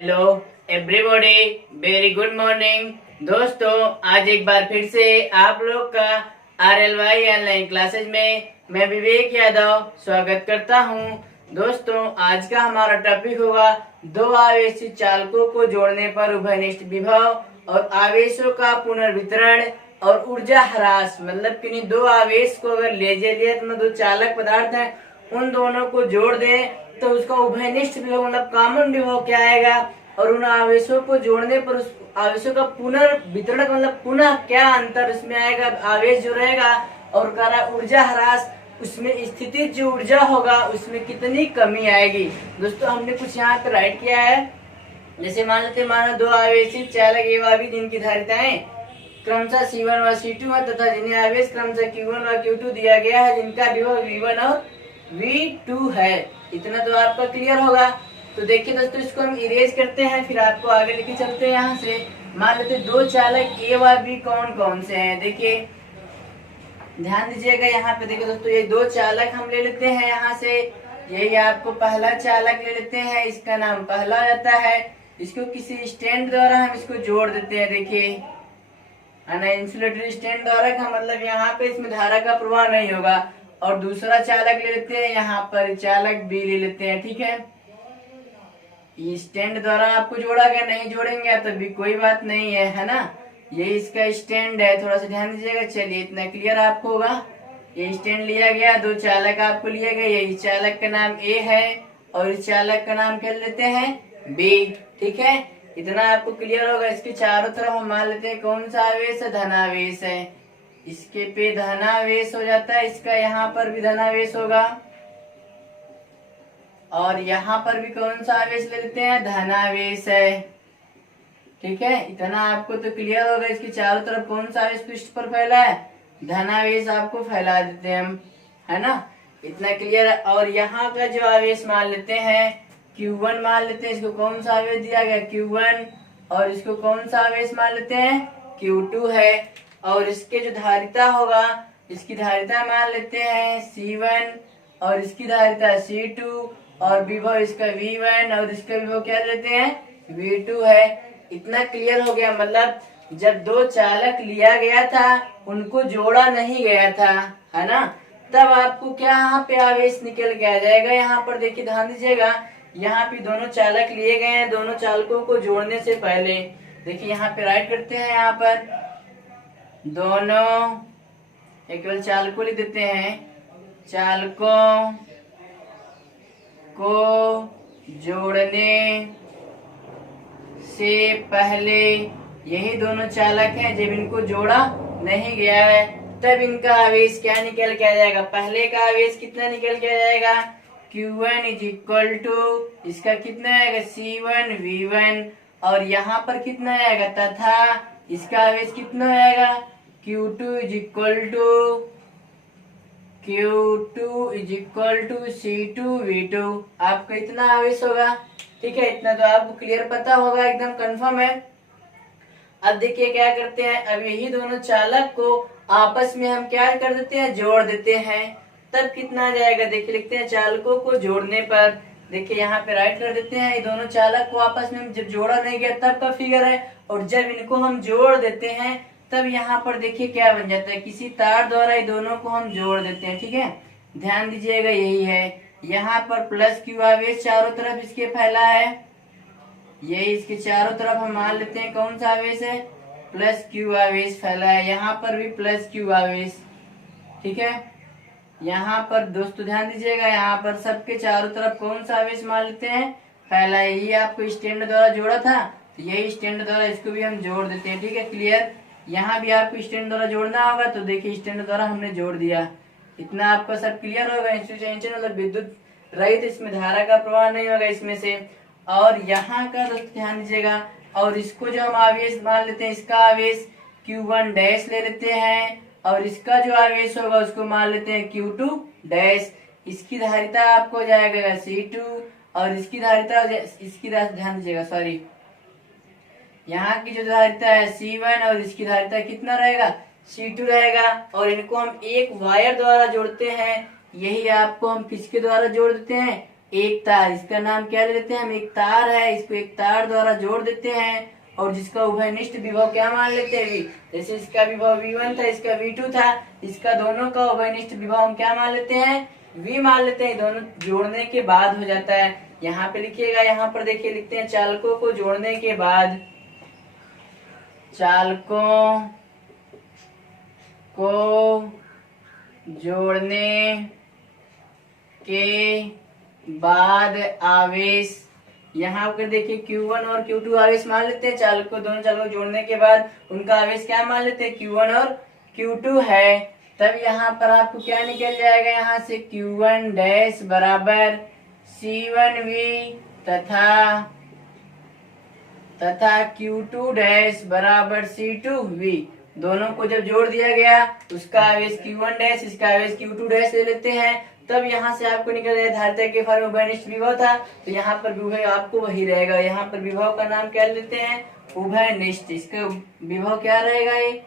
Hello everybody, very good morning दोस्तों। आज एक बार फिर से आप लोग का RLY ऑनलाइन क्लासेज में मैं विवेक यादव स्वागत करता हूं। दोस्तों, आज का हमारा टॉपिक होगा दो आवेशित चालकों को जोड़ने पर उभयनिष्ठ विभव और आवेशों का पुनर्वितरण और ऊर्जा ह्रास। मतलब कि दो आवेश को अगर ले तो दो चालक पदार्थ हैं, उन दोनों को जोड़ दें तो उसका उभयनिष्ठ विभव मतलब कॉमन विभव क्या आएगा, और उन आवेशों को जोड़ने पर उस आवेशों का पुनर्वितरण मतलब पुनः क्या अंतर उसमें आएगा, आवेश जो रहेगा और ऊर्जा ह्रास, उसमें स्थितिज जो ऊर्जा होगा उसमें कितनी कमी आएगी। दोस्तों, हमने कुछ यहाँ पे राइट किया है। जैसे मान लेते मानो दो आवेशित चालक एवं भी जिनकी धारिताएं क्रमशः C1 व C2 है तथा जिन्हें आवेश क्रमशः Q1 व Q2 दिया गया है, जिनका विभव V1 और V2 है। इतना तो आपका क्लियर होगा। तो देखिए दोस्तों, इसको हम इरेज करते हैं, फिर आपको आगे लेके चलते हैं। यहाँ से मान लेते दो चालक A व B कौन कौन से हैं। देखिए ध्यान दीजिएगा, यहाँ पे देखिए दोस्तों, ये दो चालक हम ले लेते हैं। यहाँ से यही आपको पहला चालक ले लेते हैं, इसका नाम पहला रहता है। इसको किसी स्टैंड द्वारा हम इसको जोड़ देते हैं। देखिए इंसुलेटर स्टैंड द्वारा का मतलब यहाँ पे इसमें धारा का प्रवाह नहीं होगा। और दूसरा चालक ले लेते हैं, यहाँ पर चालक B ले लेते हैं। ठीक है, ये स्टैंड द्वारा आपको जोड़ा गया, नहीं जोड़ेंगे तो भी कोई बात नहीं है ना। ये इसका स्टैंड है, थोड़ा सा ध्यान दीजिएगा। चलिए, इतना क्लियर आपको होगा। ये स्टैंड लिया गया, दो चालक आपको लिए गए। ये चालक का नाम A है और इस चालक का नाम क्या लेते हैं, B। ठीक है, इतना आपको क्लियर होगा। इसके चारों तरफ हम मान लेते हैं कौन सा आवेश है, धनावेश है। इसके पे धनावेश हो जाता है, इसका यहाँ पर भी धनावेश होगा और यहाँ पर भी कौन सा आवेश ले लेते हैं, धनावेश है। ठीक है, इतना आपको तो क्लियर होगा। इसके चारों तरफ कौन सा आवेश पृष्ठ पर फैला है, धनावेश आपको फैला देते हैं हम, है ना। इतना क्लियर है। और यहाँ का जो आवेश मान लेते हैं Q1 मान लेते हैं। इसको कौन सा आवेश दिया गया, Q1। और इसको कौन सा आवेश मान लेते हैं, Q2 है। और इसके जो धारिता होगा, इसकी धारिता मान लेते हैं C1 और इसकी धारिता C2 और विभव इसका V1 और इसका विभव क्या लेते हैं, V2 है। इतना क्लियर हो गया। मतलब जब दो चालक लिया गया था, उनको जोड़ा नहीं गया था, है ना, तब आपको क्या यहाँ पे आवेश निकल के आ जाएगा। यहाँ पर देखिए ध्यान दीजिएगा, यहाँ पे दोनों चालक लिए गए हैं। दोनों चालकों को जोड़ने से पहले देखिए यहाँ पे राइट करते हैं। यहाँ पर दोनों केवल चालकों लिख देते हैं, चालकों को जोड़ने से पहले यही दोनों चालक हैं। जब इनको जोड़ा नहीं गया है तब इनका आवेश क्या निकल के आ जाएगा, पहले का आवेश कितना निकल के आ जाएगा, Q1 इज इक्वल टू इसका कितना आएगा, C1 V1। और यहाँ पर कितना आएगा, तथा इसका आवेश कितना आएगा, Q2 is equal to C2 V2। आपका इतना आवेश होगा। ठीक है, इतना तो आपको क्लियर पता होगा, एकदम कंफर्म है। अब देखिए क्या करते हैं, अब यही दोनों चालक को आपस में हम क्या कर देते हैं, जोड़ देते हैं। तब कितना आ जाएगा, देखिए लिखते हैं चालकों को जोड़ने पर। देखिए यहाँ पे राइट कर देते हैं, ये दोनों चालक को आपस में जब जोड़ा नहीं गया तब का फिगर है। और जब इनको हम जोड़ देते हैं तब यहाँ पर देखिए क्या बन जाता है, किसी तार द्वारा ये दोनों को हम जोड़ देते हैं। ठीक है, ध्यान दीजिएगा, यही है। यहाँ पर प्लस Q आवेश चारों तरफ इसके फैला है। ये इसके चारों तरफ हम मान लेते हैं कौन सा आवेश है, प्लस Q आवेश फैला है। यहाँ पर भी प्लस Q आवेश। ठीक है, यहाँ पर दोस्तों ध्यान दीजिएगा, यहाँ पर सबके चारों तरफ कौन सा आवेश मान लेते हैं, फैला है। यही आपको स्टैंड द्वारा जोड़ा था, तो यही स्टैंड द्वारा इसको भी हम जोड़ देते हैं। ठीक है, क्लियर। यहाँ भी आपको स्टैंड द्वारा जोड़ना होगा, तो देखिए स्टैंड द्वारा हमने जोड़ दिया। इतना आपका सब क्लियर होगा। इंस्टीट्यूशन मतलब विद्युत रहित, इसमें धारा का प्रवाह नहीं होगा इसमें से। और यहाँ का दोस्तों ध्यान दीजिएगा, और इसको जो हम आवेश मान लेते हैं, इसका आवेश Q1 डैश ले लेते हैं और इसका जो आवेश होगा उसको मान लेते हैं Q2 डैश। इसकी धारिता आपको हो जाएगा C2 और इसकी धारिता ध्यान दीजिएगा, सॉरी, यहाँ की जो धारिता है C1 और इसकी धारिता कितना रहेगा, C2 रहेगा। और इनको हम एक वायर द्वारा जोड़ते हैं। यही आपको हम किसके द्वारा जोड़ देते हैं, एक तार, इसका नाम क्या ले लेते हैं हम, एक तार है, इसको एक तार द्वारा जोड़ देते हैं और जिसका उभयनिष्ठ विभव क्या मान लेते हैं, v। जैसे इसका विभव v1 था, इसका v2 था, इसका दोनों का उभयनिष्ठ विभव हम क्या मान लेते हैं, v मान लेते हैं। दोनों जोड़ने के बाद हो जाता है। यहाँ पे लिखिएगा, यहाँ पर देखिए लिखते हैं चालकों को जोड़ने के बाद, चालकों को जोड़ने के बाद आवेश, यहाँ पर देखिए Q1 और Q2 आवेश मान लेते हैं। दोनों चालकों जोड़ने के बाद उनका आवेश क्या मान लेते हैं, Q1 और Q2 है। तब यहाँ पर आपको क्या निकल जाएगा, यहाँ से Q1 डैश बराबर C1V तथा Q2 डैश बराबर C2V। दोनों को जब जोड़ दिया गया, उसका आवेश Q1 डैश, इसका आवेश Q2 डैश ले लेते हैं। तब यहाँ से आपको निकल जाए धारिता के फल में उभयनिष्ठ विभव था, तो यहाँ पर विभव आपको वही रहेगा। यहाँ पर विभव का नाम क्या लेते हैं, उभयनिष्ठ। इसका विभव क्या रहेगा, ये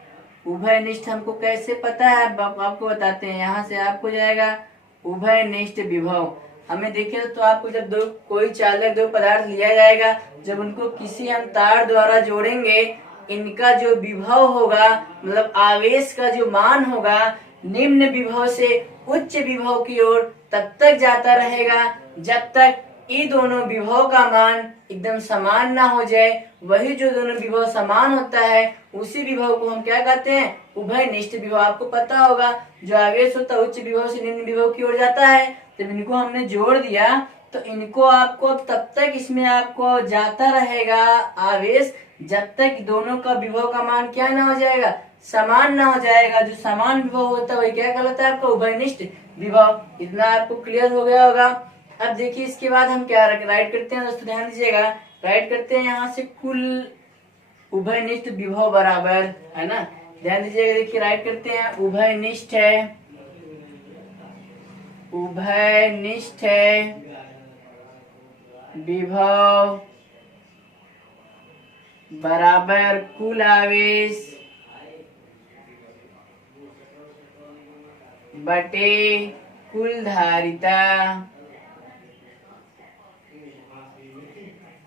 उभयनिष्ठ। हमको कैसे पता है, आपको बताते हैं। यहाँ से आपको जाएगा उभयनिष्ठ विभव। हमें देखे तो आपको जब कोई चालक, दो पदार्थ लिया जाएगा, जब उनको किसी हम तार द्वारा जोड़ेंगे, इनका जो विभव होगा, मतलब आवेश का जो मान होगा, निम्न विभव से उच्च विभव की ओर तब तक जाता रहेगा जब तक ये दोनों विभव का मान एकदम समान ना हो जाए। वही जो दोनों विभव समान होता है, उसी विभव को हम क्या कहते हैं, उभयनिष्ठ विभव। आपको पता होगा, जो आवेश होता है उच्च विभव से निम्न विभव की ओर जाता है। जब इनको हमने जोड़ दिया तो इनको आपको तब तक इसमें आपको जाता रहेगा आवेश, जब तक दोनों का विभव का मान क्या ना हो जाएगा, समान ना हो जाएगा। जो समान विभव होता है वही क्या कहलाता है, आपका उभयनिष्ठ विभव। इतना आपको क्लियर हो गया होगा। अब देखिए इसके बाद हम क्या राइट करते हैं दोस्तों, ध्यान दीजिएगा। राइट करते हैं यहाँ से कुल उभयनिष्ठ विभव बराबर, है ना, ध्यान दीजिएगा। देखिए राइट करते हैं, उभयनिष्ठ है, उभयनिष्ठ है विभव बराबर कुल आवेश बटे कुल धारिता।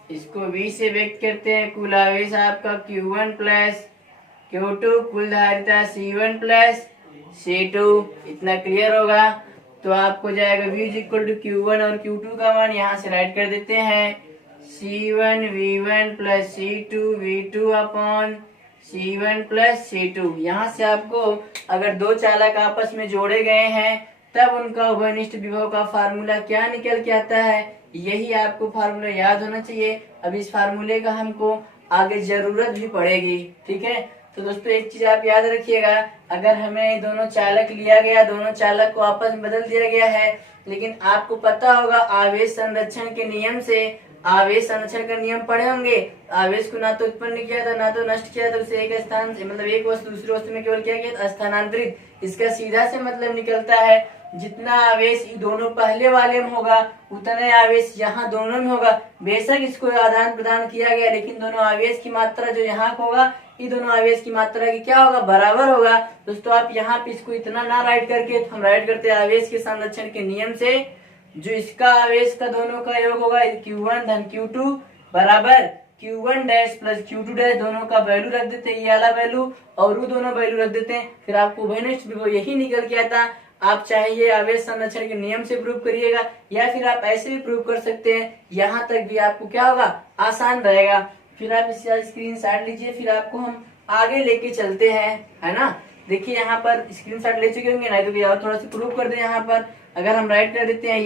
इसको V से व्यक्त करते हैं। कुल आवेश आपका Q1 प्लस Q2, कुल धारिता C1 प्लस C2। इतना क्लियर होगा। तो आपको जाएगा V is equal to Q1 और Q2 का मान यहाँ से राइट कर देते हैं, C1 V1 plus C2 V2 upon C1 plus C2। यहाँ से आपको अगर दो चालक आपस में जोड़े गए हैं, तब उनका उभयनिष्ठ विभव का फार्मूला क्या निकल के आता है, यही आपको फार्मूला याद होना चाहिए। अब इस फार्मूले का हमको आगे जरूरत भी पड़ेगी, ठीक है। तो दोस्तों एक चीज आप याद रखिएगा, अगर हमें दोनों चालक लिया गया, दोनों चालक को आपस में बदल दिया गया है, लेकिन आपको पता होगा आवेश संरक्षण के नियम से, आवेश संरक्षण का नियम पढ़े होंगे, आवेश को ना तो उत्पन्न किया था ना तो नष्ट किया था, उसे एक स्थान से, मतलब एक वस्तु दूसरी वस्तु में केवल क्या किया, स्थानांतरित। इसका सीधा से मतलब निकलता है, जितना आवेश दोनों पहले वाले में होगा उतना आवेश यहाँ दोनों में होगा। बेशक इसको आदान प्रदान किया गया, लेकिन दोनों आवेश की मात्रा जो यहाँ होगा, ये दोनों आवेश की मात्रा की क्या होगा, बराबर होगा। दोस्तों आप यहाँ पे इसको इतना ना राइट करके, हम राइट करते हैं आवेश के संरक्षण के नियम से, जो इसका आवेश का दोनों का योग होगा Q1 धन Q2 बराबर Q1 dash plus Q2 dash. दोनों का वैल्यू रख देते हैं, ये वाला वैल्यू और वो दोनों वैल्यू रख देते हैं, फिर आपको उभयनिष्ठ विभव यही निकल के आता। आप चाहे ये आवेश संरक्षण के नियम से प्रूव करिएगा, या फिर आप ऐसे भी प्रूव कर सकते हैं, यहाँ तक भी आपको क्या होगा, आसान रहेगा। फिर आप इसका स्क्रीनशॉट लीजिए, फिर आपको हम आगे लेके चलते हैं, है ना। देखिए यहाँ पर स्क्रीनशॉट ले चुके होंगे, नहीं तो और थोड़ा सा प्रूव कर दे। यहाँ पर अगर हम राइट कर देते हैं,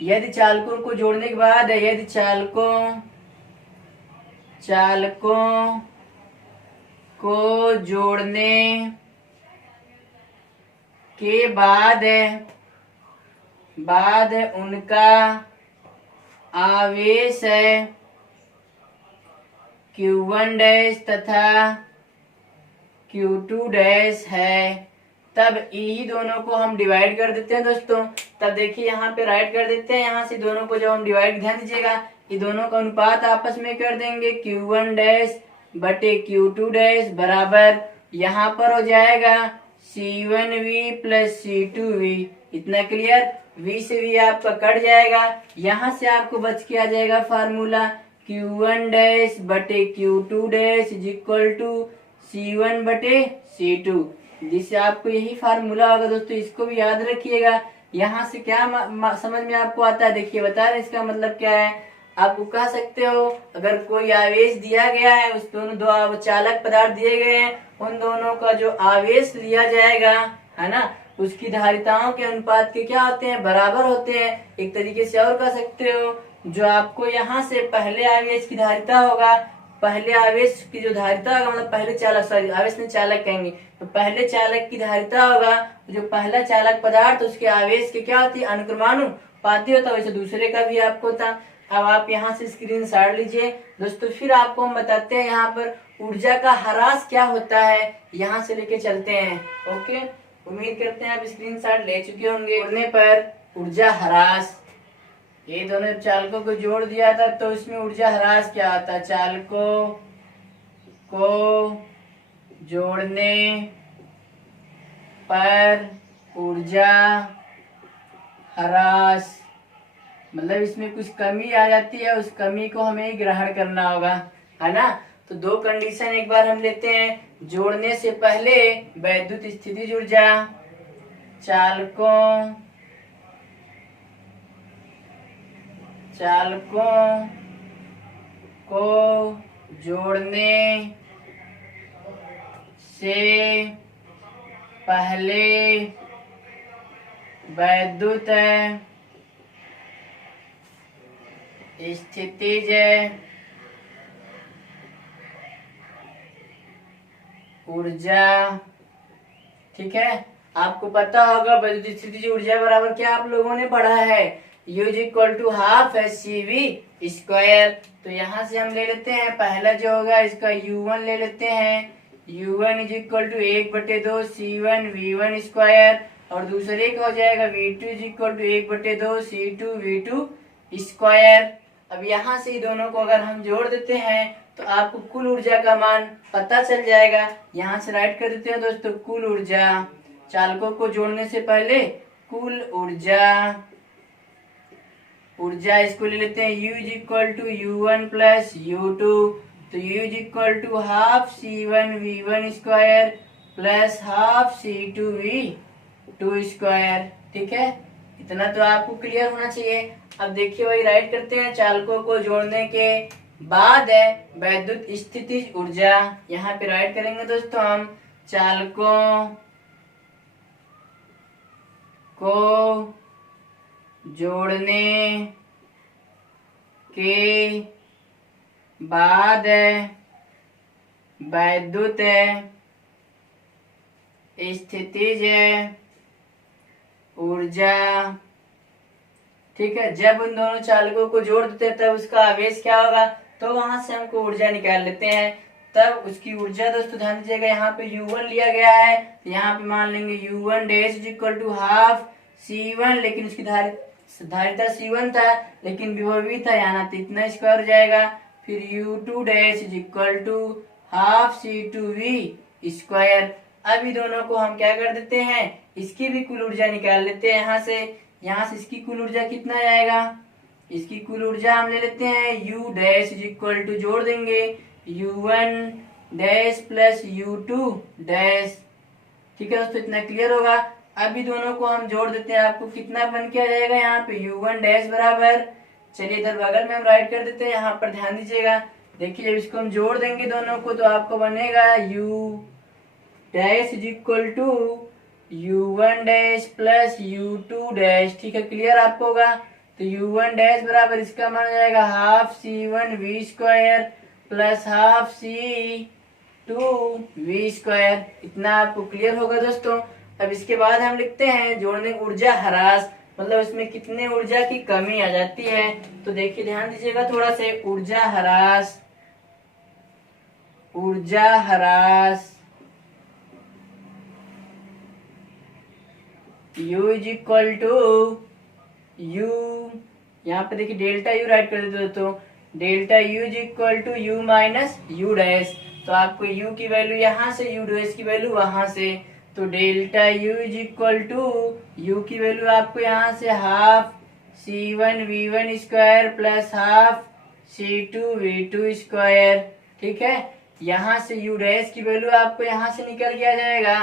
यदि चालकों को जोड़ने के बाद, यदि चालकों को जोड़ने के बाद उनका आवेश है Q1 डैश तथा Q2 डैश है, तब यही दोनों को हम डिवाइड कर देते हैं दोस्तों। तब देखिए यहाँ पे राइट कर देते हैं, यहाँ से दोनों को जब हम डिवाइड, ध्यान दीजिएगा, ये दोनों का अनुपात आपस में कर देंगे Q1 डैश बटे Q2 डैश बराबर, यहाँ पर हो जाएगा C1V प्लस C2V। इतना क्लियर। v से v आपका कट जाएगा। यहाँ से आपको बच के आ जाएगा फार्मूला q1 डैश बटे q2 dash is equal to c1 बटे c2। जिससे आपको यही फार्मूला होगा दोस्तों, इसको भी याद रखिएगा। यहाँ से क्या समझ में आपको आता है, देखिए बता रहे इसका मतलब क्या है। आप कह सकते हो अगर कोई आवेश दिया गया है, उस दोनों दो चालक पदार्थ दिए गए हैं, उन दोनों का जो आवेश लिया जाएगा है ना, उसकी धारिताओं के अनुपात के क्या होते हैं, बराबर होते हैं। एक तरीके से और कह सकते हो, जो आपको यहाँ से पहले आवेश की धारिता होगा, पहले आवेश की जो धारिता होगा, मतलब पहले चालक, सॉरी आवेश में चालक कहेंगे, तो पहले चालक की धारिता होगा, जो पहला चालक पदार्थ उसके आवेश की क्या होती है, अनुक्रमानुपाती होता है। वैसे दूसरे का भी आपको था। अब आप यहाँ से स्क्रीनशॉट लीजिए दोस्तों, फिर आपको हम बताते हैं यहाँ पर ऊर्जा का ह्रास क्या होता है, यहाँ से लेके चलते हैं। ओके, उम्मीद करते हैं आप स्क्रीनशॉट ले चुके होंगे। जोड़ने पर ऊर्जा ह्रास, ये दोनों चालकों को जोड़ दिया था तो इसमें ऊर्जा ह्रास क्या होता है, चालकों को जोड़ने पर ऊर्जा ह्रास, मतलब इसमें कुछ कमी आ जाती है, उस कमी को हमें ग्रहण करना होगा, है ना। तो दो कंडीशन एक बार हम लेते हैं। जोड़ने से पहले वैद्युत स्थितिज ऊर्जा, चालकों को जोड़ने से पहले वैद्युत स्थितिज ऊर्जा, ठीक है। आपको पता होगा वैद्युत स्थितिज ऊर्जा बराबर क्या आप लोगों ने पढ़ा है, U is equal to half CV square. तो यहाँ से हम ले लेते हैं, पहला जो होगा इसका U1 ले लेते हैं, U1 is equal to 1/2 C1 V1 square, और दूसरे का हो जाएगा V2 is equal to 1/2 C2 V2 square. अब यहाँ से ही दोनों को अगर हम जोड़ देते हैं तो आपको कुल ऊर्जा का मान पता चल जाएगा। यहाँ से राइट कर देते हैं दोस्तों, कुल ऊर्जा, चालकों को जोड़ने से पहले कुल ऊर्जा इसको ले लेते हैं, U is equal to U1 plus U2, तो U is equal to half C1 V1 square plus half C2 V2 square. ठीक है, इतना तो आपको क्लियर होना चाहिए। अब देखिए वही राइट करते हैं, चालकों को जोड़ने के बाद है वैद्युत स्थितिज ऊर्जा। यहाँ पे राइट करेंगे दोस्तों हम, चालकों को जोड़ने के बाद वैद्युत स्थितिज ऊर्जा, ठीक है। जब उन दोनों चालकों को जोड़ देते हैं तब उसका आवेश क्या होगा, तो वहां से हमको ऊर्जा निकाल लेते हैं। तब उसकी ऊर्जा दोस्तों ध्यान दीजिएगा, यहाँ पे U1 लिया गया है, यहाँ पे मान लेंगे U1 dash is equal to half C1, लेकिन उसकी धारिता C1 था लेकिन विभव भी था, यहाँ तो इतना स्क्वायर हो जाएगा। फिर U2 dash is equal to half C2V square. अब इन दोनों को हम क्या कर देते हैं, इसकी भी कुल ऊर्जा निकाल लेते हैं। यहाँ से इसकी कुल ऊर्जा कितना आएगा, इसकी कुल ऊर्जा हम ले लेते हैं U dash is equal to, जोड़ देंगे U1 dash plus U2 dash. ठीक है दोस्तों, इतना क्लियर होगा। अभी दोनों को हम जोड़ देते हैं, आपको कितना बन के आ जाएगा यहाँ पे U1 डैश बराबर, चलिए इधर बगल में हम राइट कर देते हैं, यहाँ पर ध्यान दीजिएगा। देखिए जब इसको हम जोड़ देंगे दोनों को तो आपको बनेगा U dash is equal to U1 dash plus U2 dash. ठीक है, क्लियर आपको होगा। तो U1 डैश बराबर इसका मान जाएगा half C1V square plus half C2V square. इतना आपको क्लियर होगा दोस्तों। अब इसके बाद हम लिखते हैं जोड़ने ऊर्जा ह्रास, मतलब इसमें कितने ऊर्जा की कमी आ जाती है। तो देखिए ध्यान दीजिएगा थोड़ा से, ऊर्जा ह्रास U is equal to U, यहाँ पे देखिए डेल्टा U राइट कर देते हो, तो delta U is equal to U minus U dash. तो आपको U की वैल्यू यहाँ से, U डैश की वैल्यू वहां से, तो delta U is equal to, U की वैल्यू आपको यहाँ से half C1V1 square plus half C2V2 square, ठीक है। यहाँ से यू डैश की वैल्यू आपको यहाँ से निकल के आ जाएगा।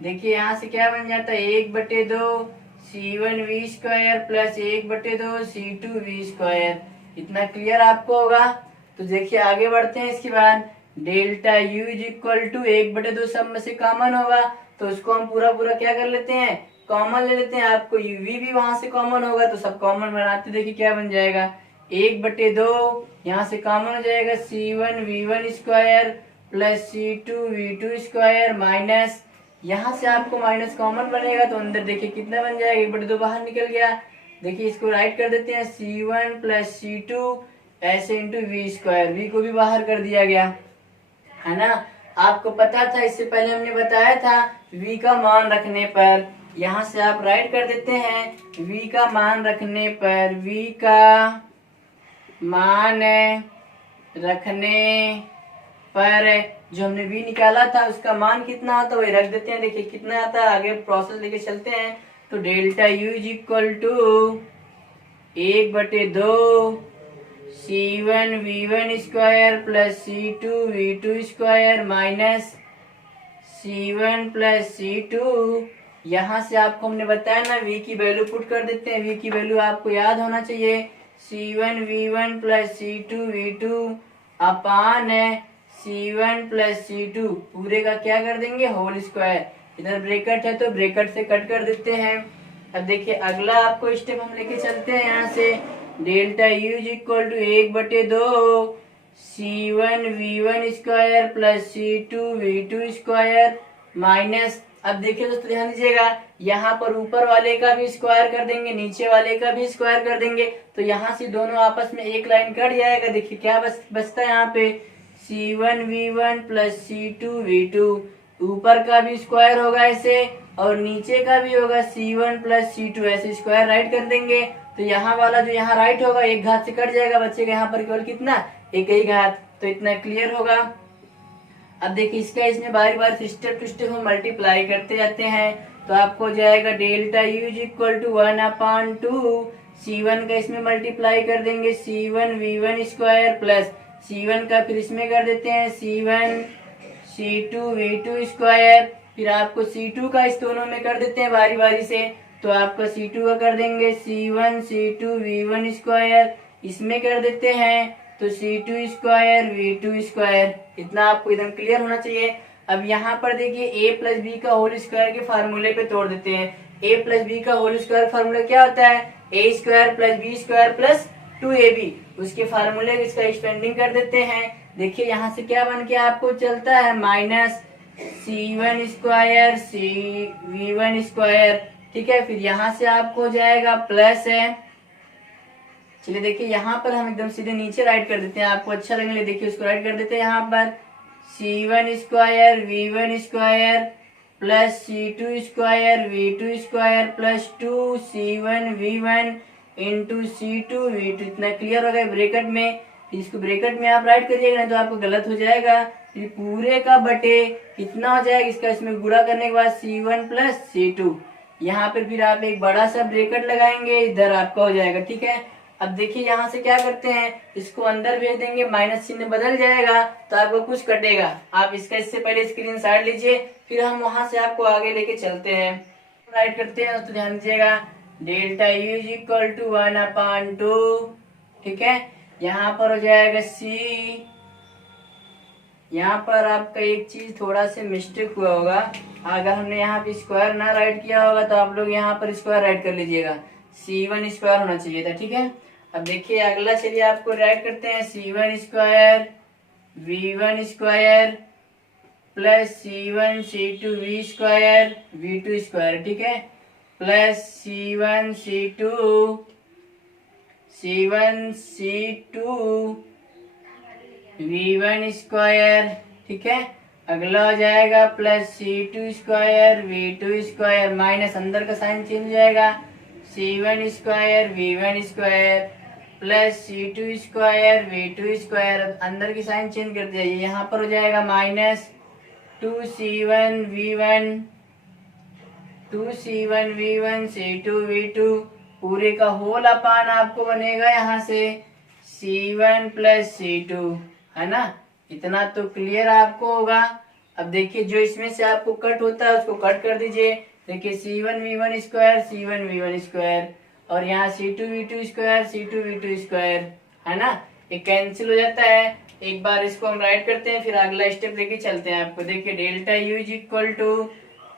देखिए यहाँ से क्या बन जाता है, 1/2 C1V square plus 1/2 C2V square. इतना क्लियर आपको होगा। तो देखिए आगे बढ़ते हैं। इसके बाद delta U is equal to 1/2 सब में से कॉमन होगा, तो उसको हम पूरा पूरा क्या कर लेते हैं, कॉमन ले लेते हैं। आपको वी भी वहां से कॉमन होगा, तो सब कॉमन बनाते देखिए क्या बन जाएगा, 1/2 यहाँ से कॉमन हो जाएगा C1V1 square plus C2V2 square minus, यहाँ से आपको माइनस कॉमन बनेगा तो अंदर देखिए कितना बन जाएगा, 1/2 बाहर निकल गया। देखिए इसको राइट कर देते हैं C1 प्लस C2 ऐसे इंटू वी स्क्वायर, वी को भी बाहर कर दिया गया, है ना। आपको पता था, इससे पहले हमने बताया था v का मान रखने पर, यहाँ से आप राइट कर देते हैं v का मान रखने पर, v का मान रखने पर जो हमने v निकाला था उसका मान कितना आता है वही रख देते हैं। देखिए कितना आता है, आगे प्रोसेस लेके चलते हैं। तो delta u is equal to 1/2 C1V1 square plus C2V2 square minus C1 plus C2, यहाँ से आपको हमने बताया ना v की वैल्यू पुट कर देते हैं। v की वैल्यू आपको याद होना चाहिए, C1V1 प्लस C2V2 अपान है C1 प्लस C2 पूरे का क्या कर देंगे, होल स्क्वायर। इधर ब्रैकेट है तो ब्रैकेट से कट कर देते हैं। अब देखिए अगला आपको स्टेप हम लेके चलते हैं। यहाँ से delta U is equal to 1/2 C1V1 square plus C2V2 square minus, अब देखिए दोस्तों ध्यान दीजिएगा, यहाँ पर ऊपर वाले का भी स्क्वायर कर देंगे, नीचे वाले का भी स्क्वायर कर देंगे, तो यहाँ से दोनों आपस में एक लाइन कट जाएगा। देखिए क्या बचता है यहाँ पे, C1V1 प्लस C2V2, ऊपर का भी स्क्वायर होगा ऐसे और नीचे का भी होगा C1 प्लस C2, ऐसे स्क्वायर राइट कर देंगे। तो यहाँ वाला जो यहाँ राइट होगा एक घात से कट जाएगा, बचेगा यहाँ पर केवल कितना, एक ही घात। तो इतना क्लियर होगा। अब देखिए इसका इसमें बारी बारी स्टेप टू स्टेप हम मल्टीप्लाई करते जाते हैं, तो आपको हो जाएगा delta U is equal to 1/2 C1 का इसमें मल्टीप्लाई कर देंगे C1V1 स्क्वायर प्लस C1 का फिर इसमें कर देते हैं C1 C2V2 स्क्वायर, फिर आपको C2 का इस दोनों में कर देते हैं बारी बारी से, तो आपका C2 का कर देंगे C1 C2V1 स्क्वायर, इसमें कर देते हैं तो C2 स्क्वायर V2 स्क्वायर। इतना आपको एकदम क्लियर होना चाहिए। अब यहाँ पर देखिए a प्लस बी का होल स्क्वायर के फार्मूले पे तोड़ देते हैं। a प्लस बी का होल स्क्वायर फार्मूला क्या होता है, a square plus B square plus 2ab, उसके फार्मूले इसका एक्सपेंडिंग कर देते हैं। देखिए यहाँ से क्या बन के आपको चलता है, minus C1 square CV1 square, ठीक है। फिर यहाँ से आपको हो जाएगा प्लस है, चलिए देखिए यहाँ पर हम एकदम सीधे नीचे राइट कर देते हैं, आपको अच्छा लगने लगे। देखिए उसको राइट कर देते हैं यहाँ पर C1 square V1 square plus C2 square V2 square plus 2C1V1 into C2V2। इतना क्लियर हो गया ब्रैकेट में, इसको ब्रैकेट में आप राइट करिएगा नहीं तो आपको गलत हो जाएगा। फिर पूरे का बटे कितना हो जाएगा, इसका इसमें गुणा करने के बाद C1 प्लस C2, यहाँ पर फिर आप एक बड़ा सा ब्रैकेट लगाएंगे, इधर आपका हो जाएगा, ठीक है। अब देखिए यहाँ से क्या करते हैं, इसको अंदर भेज देंगे, माइनस चिन्ह बदल जाएगा तो आपको कुछ कटेगा। आप इसका इससे पहले स्क्रीनशॉट लीजिए, फिर हम वहां से आपको आगे लेके चलते हैं। राइट करते हैं तो ध्यान दीजिएगा, delta U is equal to 1/2, ठीक है। यहाँ पर हो जाएगा c, यहाँ पर आपका एक चीज थोड़ा सा मिस्टेक हुआ होगा, अगर हमने यहाँ पे स्क्वायर ना राइट किया होगा तो आप लोग यहाँ पर स्क्वायर राइट कर लीजिएगा, C1 स्क्वायर होना चाहिए था, ठीक है। अब देखिए अगला चलिए आपको राइट करते हैं C1 square V1 square plus C1 C2 V square V2 square, ठीक है, plus C1 C2 V1 square, ठीक है। अगला हो जाएगा plus C2 square V2 square minus अंदर का साइन चेंज हो जाएगा C1 square V1 square plus C2 square V2 square, अंदर की साइन चेंज कर दिया, यहाँ पर हो जाएगा minus 2C1 V1 2C1V1 C2V2 पूरे का होल अपान आपको बनेगा यहाँ से C1 प्लस C2, है ना। इतना तो क्लियर आपको होगा। अब देखिए जो इसमें से आपको कट होता है उसको कट कर दीजिए। देखिए C1V1 स्क्वायर C1V1 स्क्वायर और यहाँ C2V2 स्क्वायर C2V2 स्क्वायर, है ना। ये कैंसिल हो जाता है। एक बार इसको हम राइट करते हैं, फिर अगला स्टेप लेके चलते हैं आपको। देखिए delta U is equal to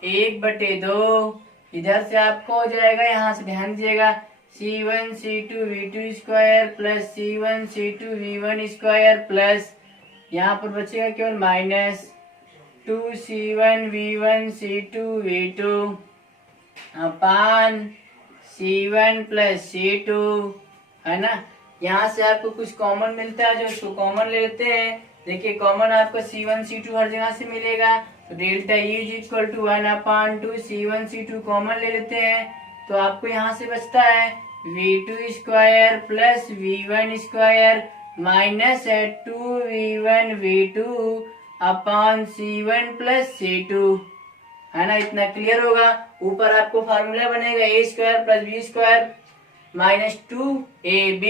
1/2, इधर से आपको हो जाएगा, यहाँ से ध्यान दीजिएगा, C1 C2 V2 square plus C1 C2 V1 square plus यहाँ पर बचेगा केवल minus 2C1 V1 C2 V2 अपान C1 प्लस C2, है ना। यहाँ से आपको कुछ कॉमन मिलता है, जो इसको कॉमन ले लेते हैं। देखिए कॉमन आपको C1 C2 हर जगह से मिलेगा, तो delta U is equal to 1/2 C1 C2 common ले लेते हैं, तो आपको यहाँ से बचता है V2 square plus V1 square minus 2V1 V2 अपान C1 प्लस C2, है ना। इतना क्लियर होगा। ऊपर आपको फार्मूला बनेगा a square plus b square minus 2ab,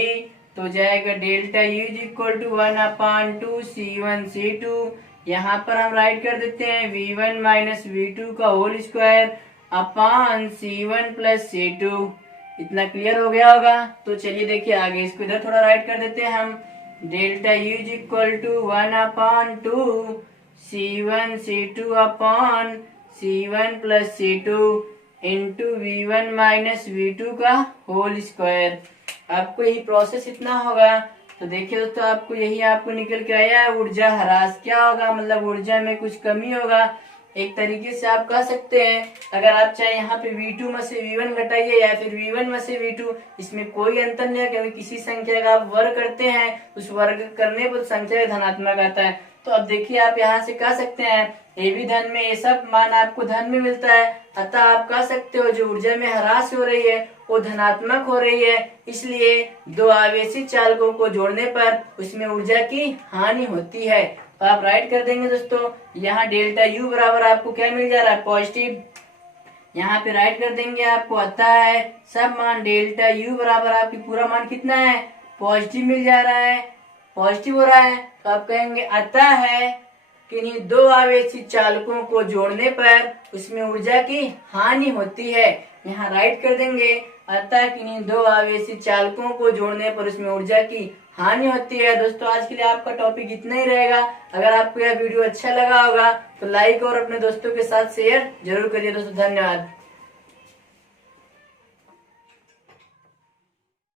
तो जाएगा delta U is equal to 1/2 C1 C2। यहाँ पर हम राइट कर देते हैं V1 माइनस V2 का whole square upon C1 plus C2। इतना क्लियर हो गया होगा। तो चलिए देखिए आगे इसको इधर थोड़ा राइट कर देते हैं हम। Delta U is equal to 1/2 C1 C2 upon C1 plus C2 into V1 minus V2 का होल स्क्वायर। आपको यही प्रोसेस इतना होगा। तो देखिए दोस्तों आपको यही आपको निकल के आया है ऊर्जा ह्रास क्या होगा, मतलब ऊर्जा में कुछ कमी होगा। एक तरीके से आप कह सकते हैं, अगर आप चाहे यहाँ पे V2 में से V1 घटाइए या फिर V1 में से V2, इसमें कोई अंतर नहीं है, क्योंकि किसी संख्या का आप वर्ग करते हैं, उस वर्ग करने पर संख्या धनात्मक आता है। तो अब देखिए आप यहाँ से कह सकते हैं ये भी धन में, ये सब मान आपको धन में मिलता है, अतः आप कह सकते हो जो ऊर्जा में ह्रास हो रही है वो धनात्मक हो रही है। इसलिए दो आवेशी चालकों को जोड़ने पर उसमें ऊर्जा की हानि होती है। तो आप राइट कर देंगे दोस्तों। यहाँ डेल्टा यू बराबर आपको क्या मिल जा रहा है, पॉजिटिव। यहाँ पे राइट कर देंगे, आपको आता है सब मान डेल्टा यू बराबर आपकी पूरा मान कितना है, पॉजिटिव मिल जा रहा है, पॉजिटिव हो रहा है। तो आप कहेंगे आता है कि दो आवेशी चालकों को जोड़ने पर उसमें ऊर्जा की हानि होती है। यहाँ राइट कर देंगे, अतः कि दो आवेशी चालकों को जोड़ने पर उसमें ऊर्जा की हानि होती है। दोस्तों आज के लिए आपका टॉपिक इतना ही रहेगा। अगर आपको यह वीडियो अच्छा लगा होगा तो लाइक और अपने दोस्तों के साथ शेयर जरूर करिए दोस्तों। धन्यवाद।